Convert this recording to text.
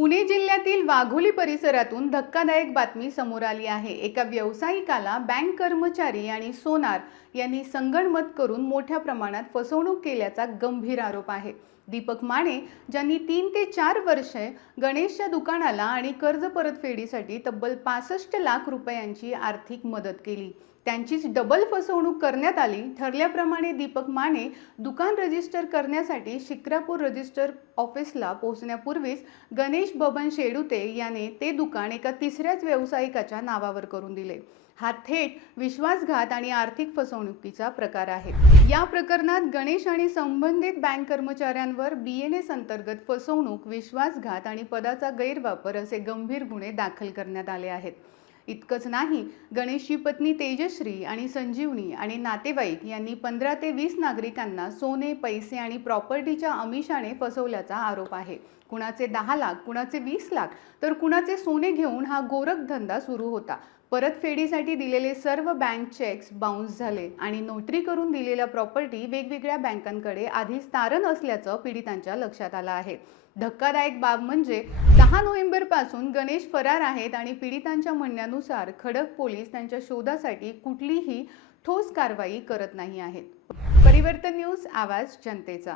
पुणे जिल्ह्यातील वाघोली परिसरातून धक्कादायक बातमी समोर आली आहे. एका व्यावसायिकाला बँक कर्मचारी आणि सोनार यांनी संगणमत करून मोठ्या प्रमाणात फसवणूक केल्याचा गंभीर आरोप आहे. दीपक माने ज्यांनी तीन ते चार वर्षे गणेशच्या दुकानाला आणि कर्ज परतफेडीसाठी तब्बल पासष्ट लाख रुपयांची आर्थिक मदत केली. त्यांचीच डबल फसवणूक करण्यात आली. ठरल्याप्रमाणे दीपक माने दुकान रजिस्टर करण्यासाठी शिक्रापूर रजिस्टर ऑफिसला पोहोचण्यापूर्वीच गणेश बबन शेडुते याने ते दुकान एका तिसऱ्याच व्यावसायिकाच्या नावावर करून दिले. हा थेट विश्वासघात आणि आर्थिक फसवणुकीचा प्रकार आहे. या प्रकरणात गणेश आणि संबंधित बँक कर्मचाऱ्यांवर बी एन एस अंतर्गत फसवणूक विश्वासघात आणि पदाचा गैरवापर असे गंभीर गुन्हे दाखल करण्यात आले आहेत. इतकंच नाही. गणेशची पत्नी तेजश्री आणि संजीवनी आणि नातेवाईक यांनी पंधरा ते वीस नागरिकांना सोने पैसे आणि प्रॉपर्टीच्या अमिषाने फसवल्याचा आरोप आहे. कुणाचे दहा लाख कुणाचे वीस लाख तर कुणाचे सोने घेऊन हा गोरखधंदा सुरू होता. परतफेडीसाठी दिलेले सर्व बँक चेक्स बाउन्स झाले आणि नोटरी करून दिलेल्या प्रॉपर्टी वेगवेगळ्या बँकांकडे आधीच तारण असल्याचं पीडितांच्या लक्षात आलं आहे. धक्कादायक बाब म्हणजे दहा नोव्हेंबरपासून गणेश फरार आहेत आणि पीडितांच्या म्हणण्यानुसार खडक पोलीस त्यांच्या शोधासाठी कुठलीही ठोस कारवाई करत नाही आहेत. परिवर्तन न्यूज आवाज जनतेचा.